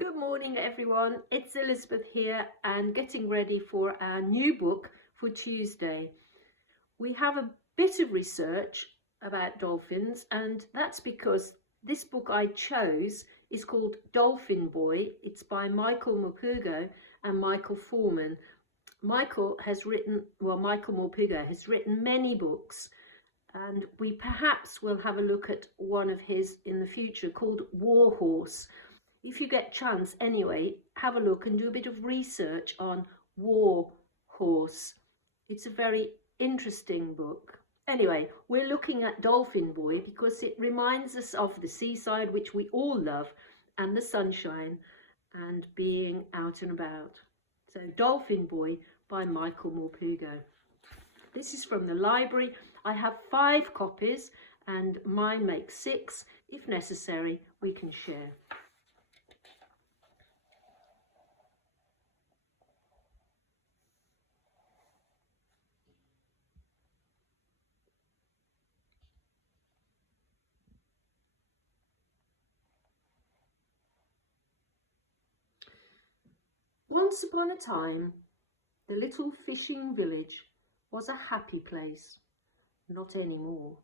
Good morning everyone, it's Elizabeth here and getting ready for our new book for Tuesday. We have a bit of research about dolphins, and that's because this book I chose is called Dolphin Boy. It's by Morpurgo and Michael Foreman. Michael Morpurgo has written many books, and we perhaps will have a look at one of his in the future called War Horse. If you get chance anyway, have a look and do a bit of research on War Horse. It's a very interesting book. Anyway, we're looking at Dolphin Boy because it reminds us of the seaside, which we all love, and the sunshine and being out and about. So Dolphin Boy by Michael Morpurgo. This is from the library. I have 5 copies and mine makes 6. If necessary, we can share. Once upon a time, the little fishing village was a happy place. Not anymore.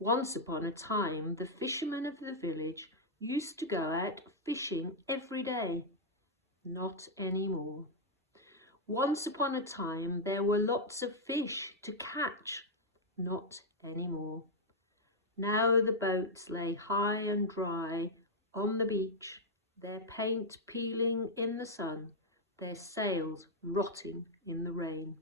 Once upon a time, the fishermen of the village used to go out fishing every day. Not anymore. Once upon a time, there were lots of fish to catch. Not anymore. Now the boats lay high and dry on the beach, their paint peeling in the sun, their sails rotting in the rain.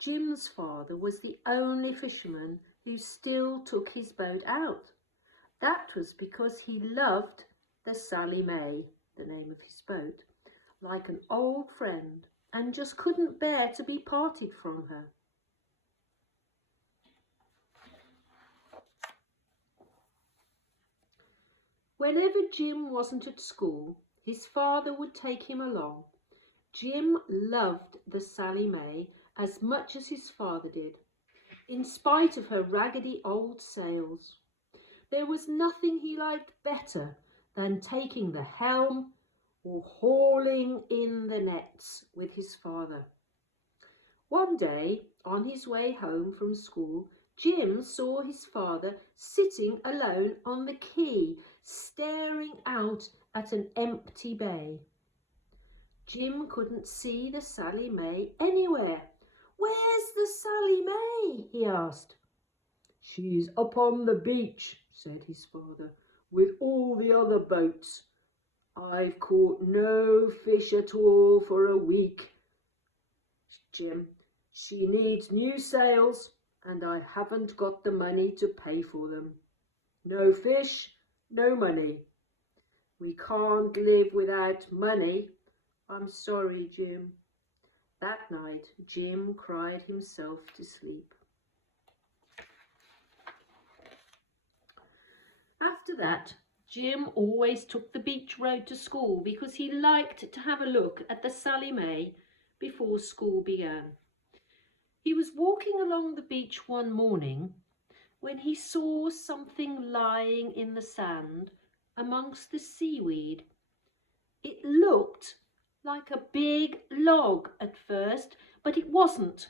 Jim's father was the only fisherman who still took his boat out. That was because he loved the Sally May, the name of his boat, like an old friend, and just couldn't bear to be parted from her. Whenever Jim wasn't at school, his father would take him along. Jim loved the Sally May as much as his father did, in spite of her raggedy old sails. There was nothing he liked better than taking the helm or hauling in the nets with his father. One day, on his way home from school, Jim saw his father sitting alone on the quay, staring out at an empty bay. Jim couldn't see the Sally May anywhere. "Where's the Sally May?" he asked. "She's up on the beach," said his father, "with all the other boats. I've caught no fish at all for a week, Jim. She needs new sails, and I haven't got the money to pay for them. No fish, no money. We can't live without money. I'm sorry, Jim." That night, Jim cried himself to sleep. After that, Jim always took the beach road to school because he liked to have a look at the Sally May before school began. He was walking along the beach one morning when he saw something lying in the sand amongst the seaweed. It looked like a big log at first, but it wasn't.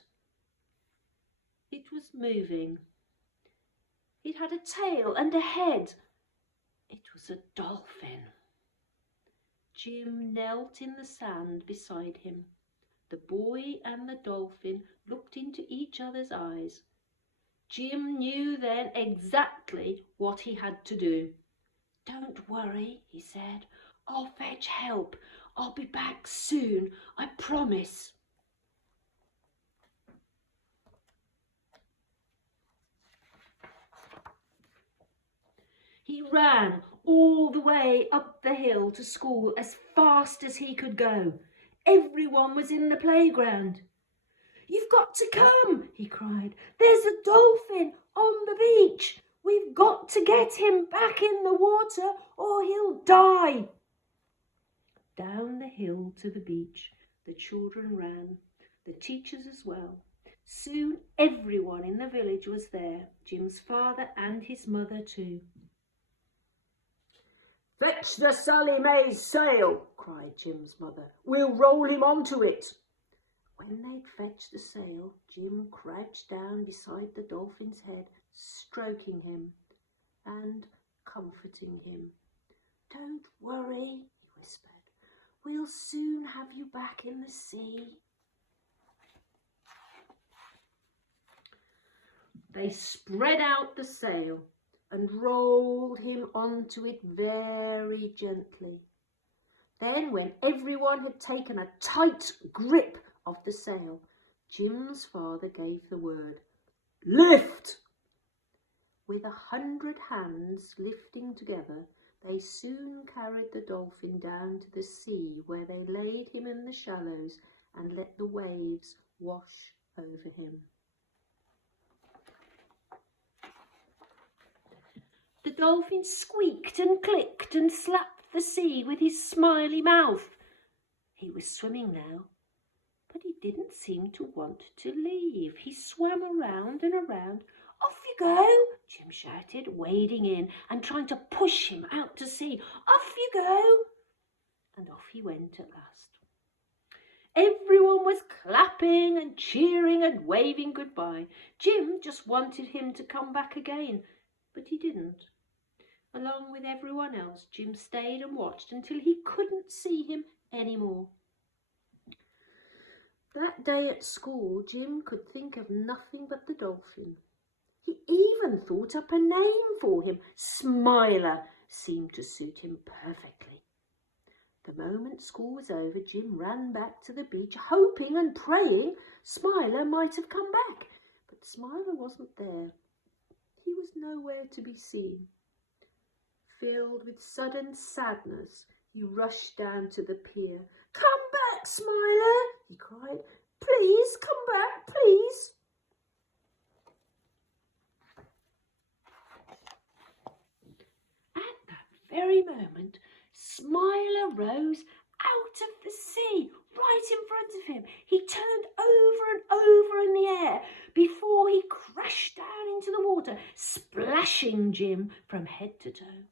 It was moving. It had a tail and a head. It was a dolphin. Jim knelt in the sand beside him. The boy and the dolphin looked into each other's eyes. Jim knew then exactly what he had to do. "Don't worry," he said. "I'll fetch help. I'll be back soon, I promise." He ran all the way up the hill to school as fast as he could go. Everyone was in the playground. "You've got to come," he cried. "There's a dolphin on the beach. We've got to get him back in the water or he'll die." Down the hill to the beach, the children ran, the teachers as well. Soon everyone in the village was there, Jim's father and his mother too. "Fetch the Sally May's sail," cried Jim's mother. "We'll roll him onto it." When they'd fetched the sail, Jim crouched down beside the Dolphin's head, stroking him and comforting him. "Don't worry," he whispered. "We'll soon have you back in the sea." They spread out the sail and rolled him onto it very gently. Then, when everyone had taken a tight grip of the sail, Jim's father gave the word, "Lift!" With 100 hands lifting together, they soon carried the Dolphin down to the sea, where they laid him in the shallows and let the waves wash over him. The Dolphin squeaked and clicked and slapped the sea with his smiley mouth. He was swimming now, but he didn't seem to want to leave. He swam around and around. "Off you go," Jim shouted, wading in and trying to push him out to sea. "Off you go." And off he went at last. Everyone was clapping and cheering and waving goodbye. Jim just wanted him to come back again, but he didn't. Along with everyone else, Jim stayed and watched until he couldn't see him anymore. That day at school, Jim could think of nothing but the Dolphin. He even thought up a name for him. Smiler seemed to suit him perfectly. The moment school was over, Jim ran back to the beach, hoping and praying Smiler might have come back. But Smiler wasn't there. He was nowhere to be seen. Filled with sudden sadness, he rushed down to the pier. "Come back, Smiler," he cried. "Please, come back, please." At that very moment, Smiler rose out of the sea, right in front of him. He turned over and over in the air before he crashed down into the water, splashing Jim from head to toe.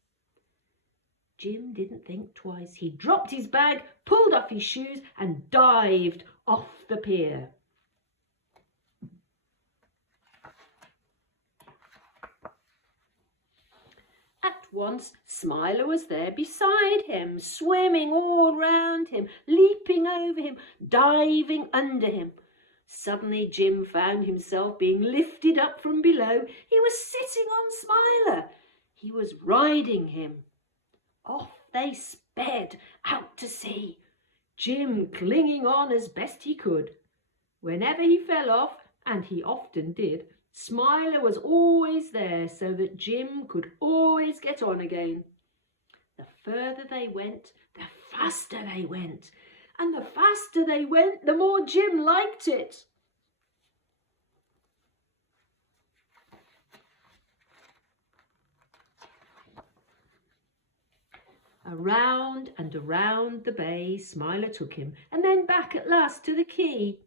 Jim didn't think twice. He dropped his bag, pulled off his shoes and dived off the pier. At once, Smiler was there beside him, swimming all round him, leaping over him, diving under him. Suddenly, Jim found himself being lifted up from below. He was sitting on Smiler. He was riding him. Off they sped out to sea, Jim clinging on as best he could. Whenever he fell off, and he often did, Smiler was always there so that Jim could always get on again. The further they went, the faster they went. And the faster they went, the more Jim liked it. Around and around the bay Smiler took him, and then back at last to the quay.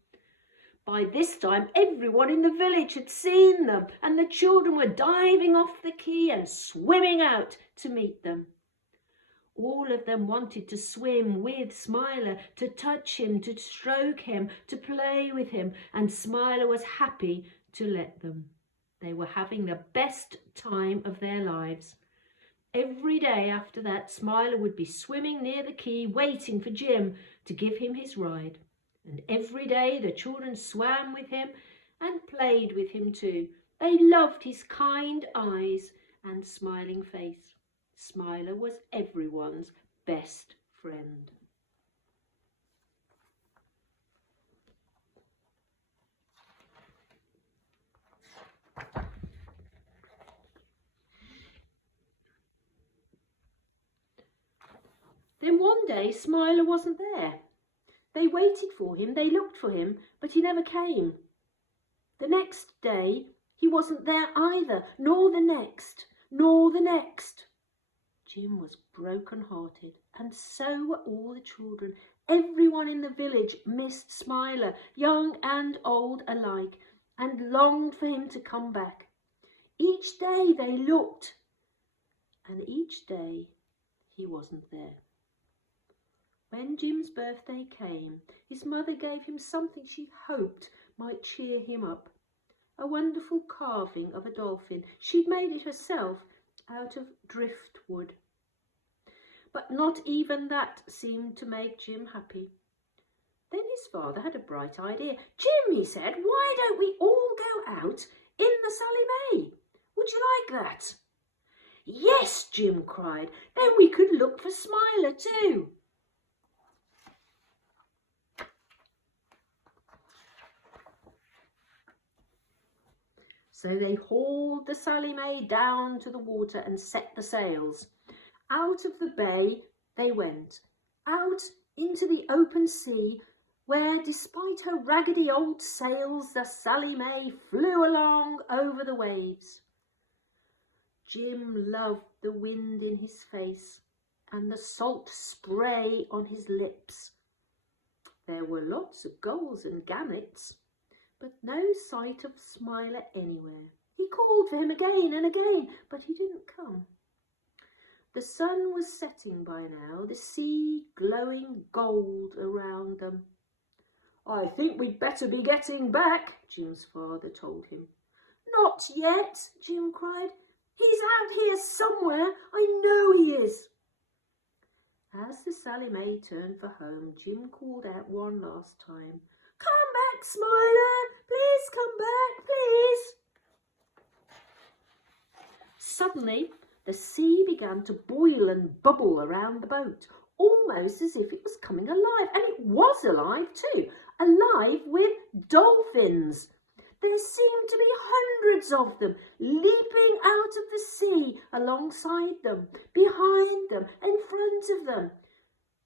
By this time everyone in the village had seen them, and the children were diving off the quay and swimming out to meet them. All of them wanted to swim with Smiler, to touch him, to stroke him, to play with him, and Smiler was happy to let them. They were having the best time of their lives. Every day after that, Smiler would be swimming near the quay, waiting for Jim to give him his ride. And every day the children swam with him and played with him too. They loved his kind eyes and smiling face. Smiler was everyone's best friend. Then one day Smiler wasn't there. They waited for him, they looked for him, but he never came. The next day he wasn't there either, nor the next, nor the next. Jim was broken-hearted, and so were all the children. Everyone in the village missed Smiler, young and old alike, and longed for him to come back. Each day they looked, and each day he wasn't there. When Jim's birthday came, his mother gave him something she hoped might cheer him up. A wonderful carving of a dolphin. She'd made it herself out of driftwood. But not even that seemed to make Jim happy. Then his father had a bright idea. "Jim," he said, "why don't we all go out in the Sally May? Would you like that?" "Yes," Jim cried. "Then we could look for Smiler too." So they hauled the Sally May down to the water and set the sails. Out of the bay they went, out into the open sea, where, despite her raggedy old sails, the Sally May flew along over the waves. Jim loved the wind in his face and the salt spray on his lips. There were lots of gulls and gannets, but no sight of Smiler anywhere. He called for him again and again, but he didn't come. The sun was setting by now, the sea glowing gold around them. "I think we'd better be getting back," Jim's father told him. "Not yet," Jim cried. "He's out here somewhere. I know he is." As the Sally May turned for home, Jim called out one last time, "Come back, Smiler! Please come back, please!" Suddenly, the sea began to boil and bubble around the boat, almost as if it was coming alive. And it was alive too, alive with dolphins. There seemed to be hundreds of them, leaping out of the sea alongside them, behind them, in front of them.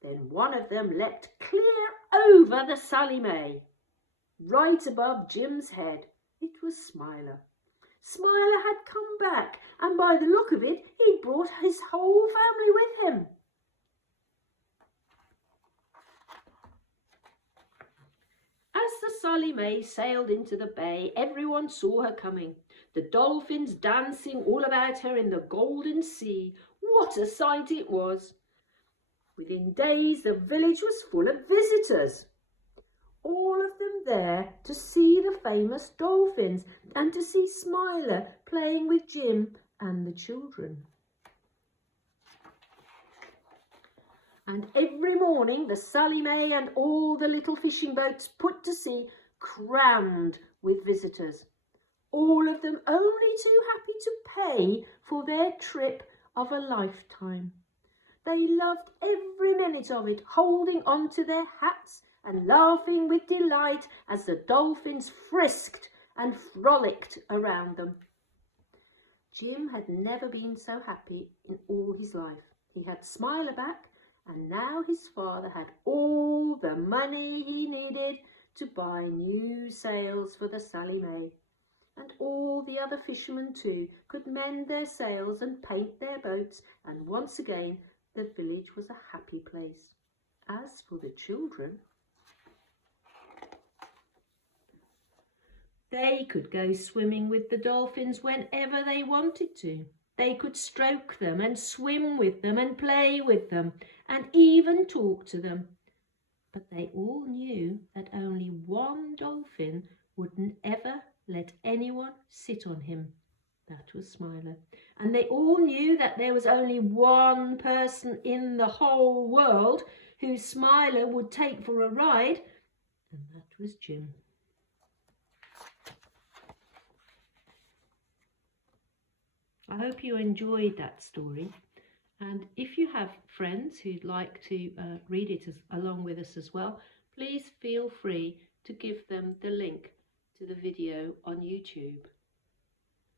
Then one of them leapt clear over the Sally May, right above Jim's head. It was Smiler. Smiler had come back, and by the look of it, he'd brought his whole family with him. As the Sally May sailed into the bay, everyone saw her coming. The dolphins dancing all about her in the golden sea. What a sight it was! Within days, the village was full of visitors. All of them there to see the famous dolphins and to see Smiler playing with Jim and the children. And every morning the Sally May and all the little fishing boats put to sea crammed with visitors, all of them only too happy to pay for their trip of a lifetime. They loved every minute of it, holding on to their hats and laughing with delight as the dolphins frisked and frolicked around them. Jim had never been so happy in all his life. He had Smiler back, and now his father had all the money he needed to buy new sails for the Sally May. And all the other fishermen too could mend their sails and paint their boats, and once again the village was a happy place. As for the children, they could go swimming with the dolphins whenever they wanted to. They could stroke them and swim with them and play with them and even talk to them. But they all knew that only one dolphin wouldn't ever let anyone sit on him. That was Smiler. And they all knew that there was only one person in the whole world who Smiler would take for a ride, and that was Jim. I hope you enjoyed that story, and if you have friends who'd like to read it along with us as well, please feel free to give them the link to the video on YouTube.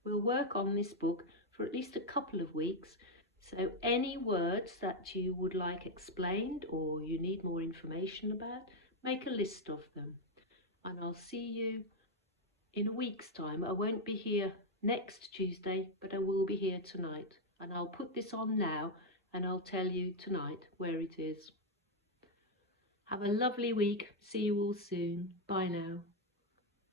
We'll work on this book for at least a couple of weeks, so any words that you would like explained or you need more information about, make a list of them. And I'll see you in a week's time. I won't be here next Tuesday, but I will be here tonight. And I'll put this on now and I'll tell you tonight where it is. Have a lovely week. See you all soon. Bye now.